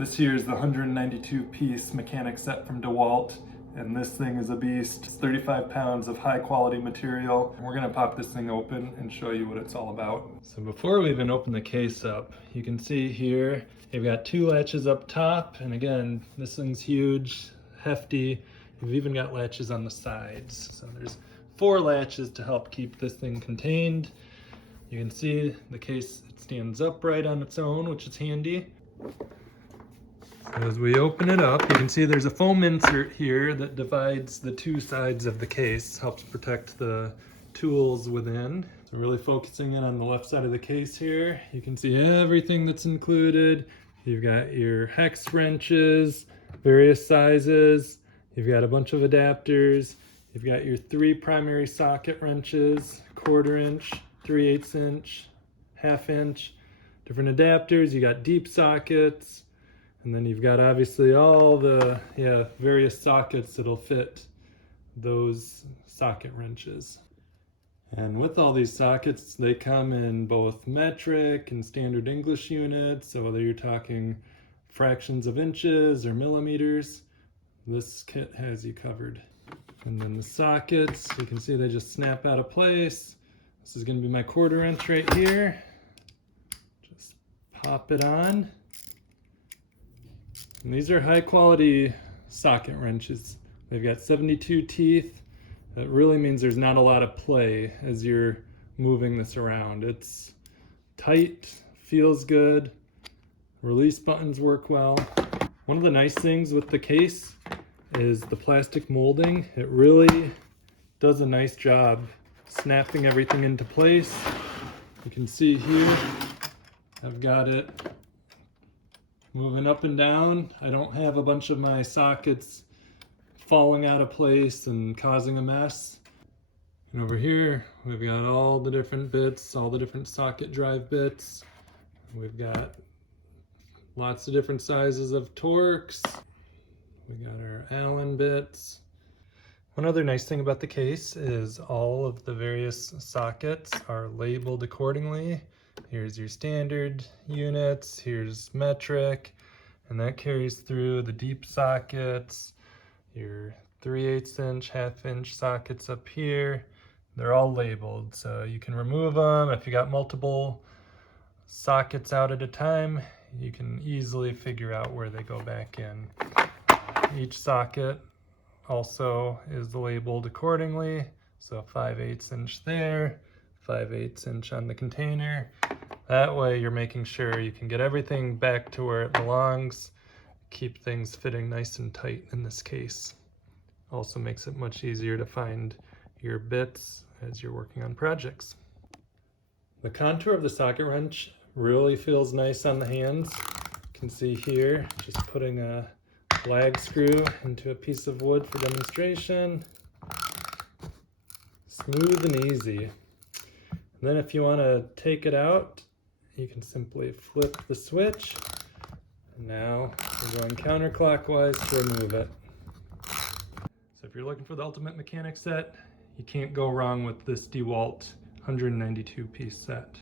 This here is the 192 piece mechanic set from Dewalt, and this thing is a beast. It's 35 pounds of high quality material. We're gonna pop this thing open and show you what it's all about. So before we even open the case up, you can see here, you've got two latches up top, and again, this thing's huge, hefty. You've even got latches on the sides. So there's 4 latches to help keep this thing contained. You can see the case, it stands upright on its own, which is handy. As we open it up, you can see there's a foam insert here that divides the 2 sides of the case, helps protect the tools within. So really focusing in on the left side of the case here, you can see everything that's included. You've got your hex wrenches, various sizes. You've got a bunch of adapters. You've got your 3 primary socket wrenches, 1/4 inch, 3/8 inch, 1/2 inch, different adapters. You got deep sockets. And then you've got obviously all the various sockets that'll fit those socket wrenches. And with all these sockets, they come in both metric and standard English units. So whether you're talking fractions of inches or millimeters, this kit has you covered. And then the sockets, you can see they just snap out of place. This is going to be my 1/4 inch right here. Just pop it on. And these are high quality socket wrenches. They've got 72 teeth. That really means there's not a lot of play as you're moving this around. It's tight, feels good, release buttons work well. One of the nice things with the case is the plastic molding. It really does a nice job snapping everything into place. You can see here, I've got it moving up and down. I don't have a bunch of my sockets falling out of place and causing a mess. And over here, we've got all the different bits, all the different socket drive bits. We've got lots of different sizes of Torx. We got our Allen bits. One other nice thing about the case is all of the various sockets are labeled accordingly. Here's your standard units, here's metric, and that carries through the deep sockets, your 3/8 inch, 1/2 inch sockets up here. They're all labeled, so you can remove them. If you got multiple sockets out at a time, you can easily figure out where they go back in. Each socket also is labeled accordingly, so 5/8 inch there, 5/8 inch on the container. That way you're making sure you can get everything back to where it belongs, keep things fitting nice and tight in this case. Also makes it much easier to find your bits as you're working on projects. The contour of the socket wrench really feels nice on the hands. You can see here, just putting a lag screw into a piece of wood for demonstration. Smooth and easy. And then if you want to take it out, you can simply flip the switch. And now we're going counterclockwise to remove it. So if you're looking for the ultimate mechanic set, you can't go wrong with this Dewalt 192 piece set.